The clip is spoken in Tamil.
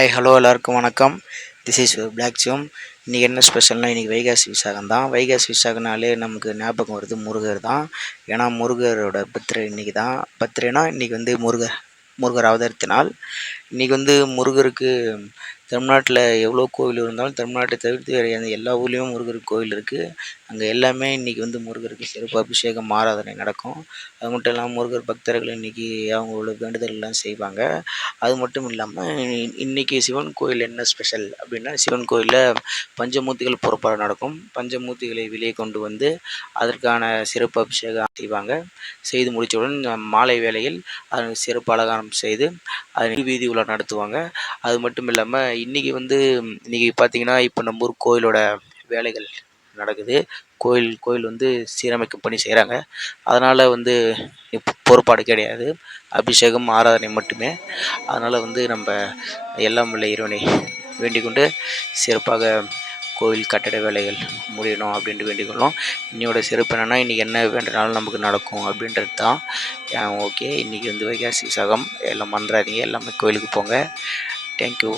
ஹாய் ஹலோ எல்லாருக்கும் வணக்கம். This is Black Zoom. இன்றைக்கி என்ன ஸ்பெஷல்னால் இன்றைக்கி வைகாசி விசாகம் தான். வைகாசி விசாகனாலே நமக்கு ஞாபகம் வருது முருகர் தான். ஏன்னா முருகரோட பர்த்டே இன்றைக்கி தான். பர்த்டேனா இன்றைக்கி வந்து முருகர் அவதரித்த இன்றைக்கி வந்து முருகருக்கு தமிழ்நாட்டில் எவ்வளோ கோவில் இருந்தாலும் தமிழ்நாட்டை தவிர்த்து வேறு எல்லா ஊர்லேயும் முருகருக்கு கோவில் இருக்குது. அங்கே எல்லாமே இன்றைக்கி வந்து முருகருக்கு சிறப்பு அபிஷேகம் ஆராதனை நடக்கும். அது மட்டும் இல்லாமல் முருகர் பக்தர்கள் இன்றைக்கி அவங்களோட வேண்டுதல்லாம் செய்வாங்க. அது மட்டும் இல்லாமல் இன்றைக்கி சிவன் கோயில் என்ன ஸ்பெஷல் அப்படின்னா, சிவன் கோயிலில் பஞ்சமூர்த்திகள் புறப்பாடு நடக்கும். பஞ்சமூர்த்திகளை வெளியே கொண்டு வந்து அதற்கான சிறப்பு அபிஷேகம் செய்வாங்க. செய்து முடித்தவுடன் மாலை வேளையில் அது சிறப்பு அலங்காரம் செய்து அது வீதி உலா நடத்துவாங்க. அது மட்டும் இல்லாமல் இன்றைக்கி பார்த்திங்கன்னா, இப்போ நம்ம ஊர் கோயிலோட வேலைகள் நடக்குது. கோயில் வந்து சீரமைக்கும் பணி செய்கிறாங்க. அதனால் வந்து இப்போ பொறுப்பாடு கிடையாது, அபிஷேகம் ஆராதனை மட்டுமே. அதனால் வந்து நம்ம எல்லாம் வல்ல இறைவனை வேண்டிக் கொண்டு சிறப்பாக கோவில் கட்டட வேலைகள் முடியணும் அப்படின்ட்டு வேண்டிக்கொள்ளோம். இன்னையோட சிறப்பு என்னென்னா, இன்றைக்கி என்ன வேண்டுனாலும் நமக்கு நடக்கும் அப்படின்றது தான். ஓகே, இன்றைக்கி வந்து வைகாசி விசாகம். எல்லாம் மறந்துடாதீங்க, எல்லாமே கோயிலுக்கு போங்க. தேங்க்யூ.